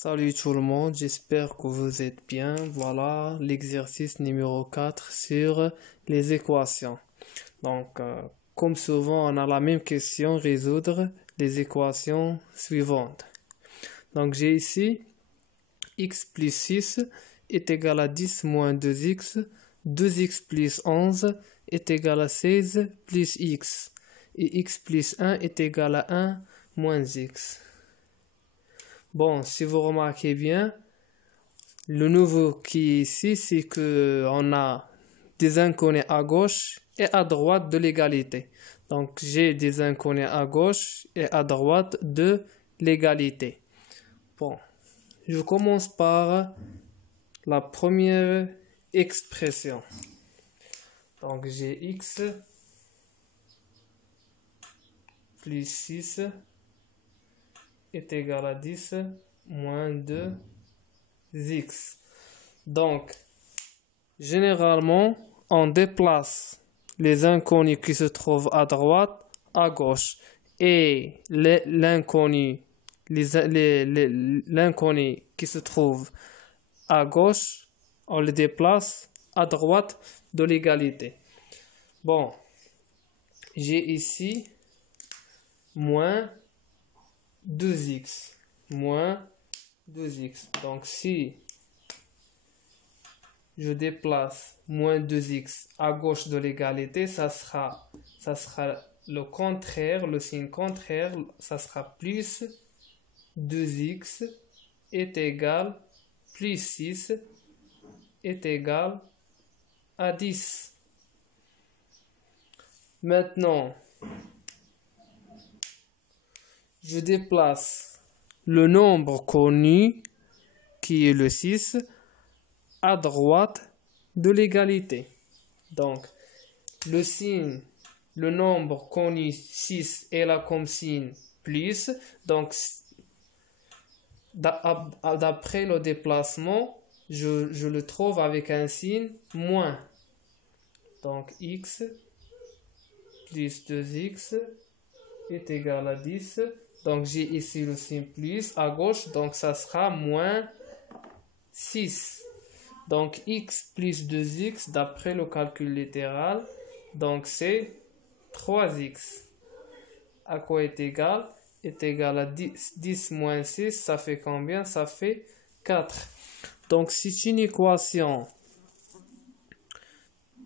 Salut tout le monde, j'espère que vous êtes bien. Voilà l'exercice numéro 4 sur les équations. Donc, comme souvent, on a la même question, résoudre les équations suivantes. Donc, j'ai ici x plus 6 est égal à 10 moins 2x, 2x plus 11 est égal à 16 plus x, et x plus 1 est égal à 1 moins x. Bon, si vous remarquez bien, le nouveau qui est ici, c'est que on a des inconnus à gauche et à droite de l'égalité. Donc, j'ai des inconnus à gauche et à droite de l'égalité. Bon, je commence par la première expression. Donc, j'ai x plus 6 est égal à 10 moins 2x. Donc, généralement, on déplace les inconnus qui se trouvent à droite à gauche et l'inconnu qui se trouve à gauche, on le déplace à droite de l'égalité. Bon, j'ai ici moins 2x. Moins 2x. Donc, si je déplace moins 2x à gauche de l'égalité, ça sera le contraire, le signe contraire, ça sera plus 2x est égal, plus 6 est égal à 10. Maintenant, je déplace le nombre connu, qui est le 6, à droite de l'égalité. Donc, le signe, le nombre connu 6 est là comme signe plus. Donc, d'après le déplacement, je le trouve avec un signe moins. Donc, x plus 2x est égal à 10. Donc, j'ai ici le signe plus à gauche. Donc, ça sera moins 6. Donc, x plus 2x, d'après le calcul littéral, donc c'est 3x. À quoi est égal? Est égal à 10 moins 6, ça fait combien? Ça fait 4. Donc, c'est une équation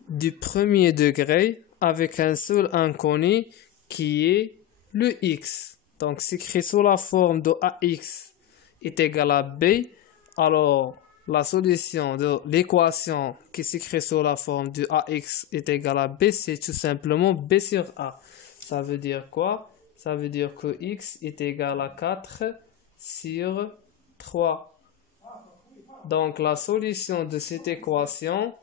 du premier degré avec un seul inconnu qui est le x. Donc, c'est écrit sous la forme de ax est égal à b. Alors, la solution de l'équation qui s'écrit sous la forme de ax est égal à b, c'est tout simplement b sur a. Ça veut dire quoi? Ça veut dire que x est égal à 4 sur 3. Donc, la solution de cette équation,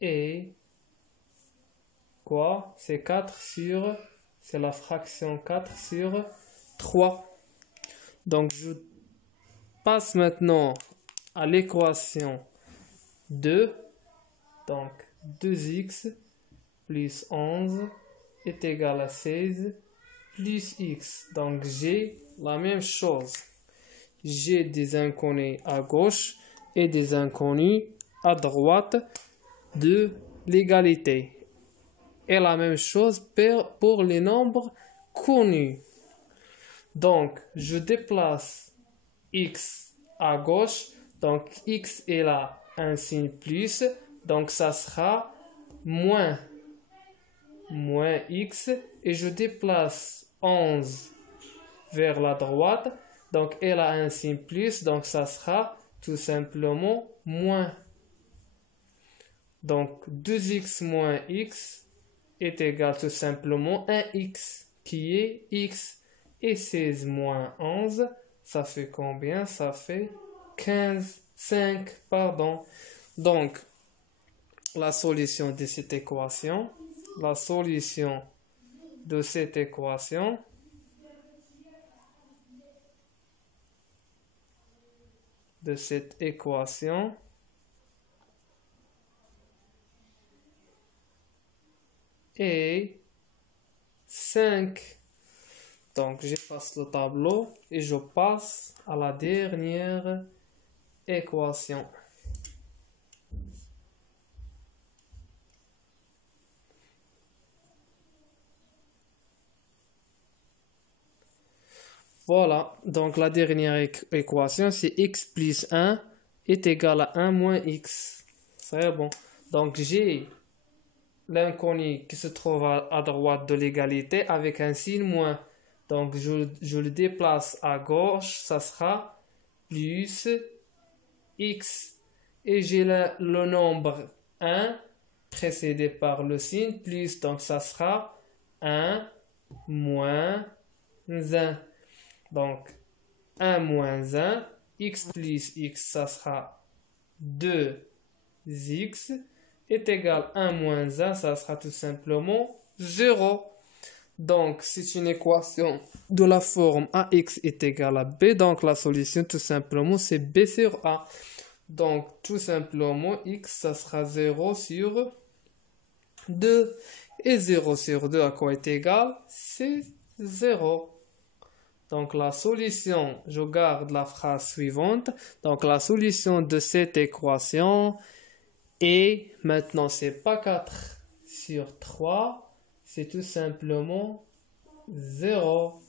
est quoi? C'est 4 sur, c'est la fraction 4 sur 3. Donc, je passe maintenant à l'équation 2. Donc, 2x plus 11 est égal à 16 plus x. Donc, j'ai la même chose. J'ai des inconnus à gauche et des inconnus à droite de l'égalité. Et la même chose pour les nombres connus. Donc, je déplace x à gauche. Donc, x est là, un signe plus. Donc, ça sera moins x. Et je déplace 11 vers la droite. Donc, elle a un signe plus. Donc, ça sera tout simplement moins. Donc, 2x moins x est égal tout simplement à 1x qui est x. Et 16 moins 11, ça fait combien? Ça fait 5, pardon. Donc, la solution de cette équation, de cette équation est 5. Donc, j'efface le tableau et je passe à la dernière équation. Voilà, donc la dernière équation, c'est x plus 1 est égal à 1 moins x. C'est bon. Donc, j'ai l'inconnu qui se trouve à droite de l'égalité avec un signe moins. Donc, je le déplace à gauche, ça sera plus x. Et j'ai le nombre 1 précédé par le signe plus, donc ça sera 1 moins 1. Donc, 1 moins 1, x plus x, ça sera 2x, est égal à 1 moins 1, ça sera tout simplement 0. Donc, c'est une équation de la forme ax est égal à b. Donc, la solution, tout simplement, c'est b sur a. Donc, tout simplement, x, ça sera 0 sur 2. Et 0 sur 2, à quoi est égal? C'est 0. Donc, la solution, je garde la phrase suivante. Donc, la solution de cette équation est, maintenant, c'est pas 4 sur 3, c'est tout simplement 0.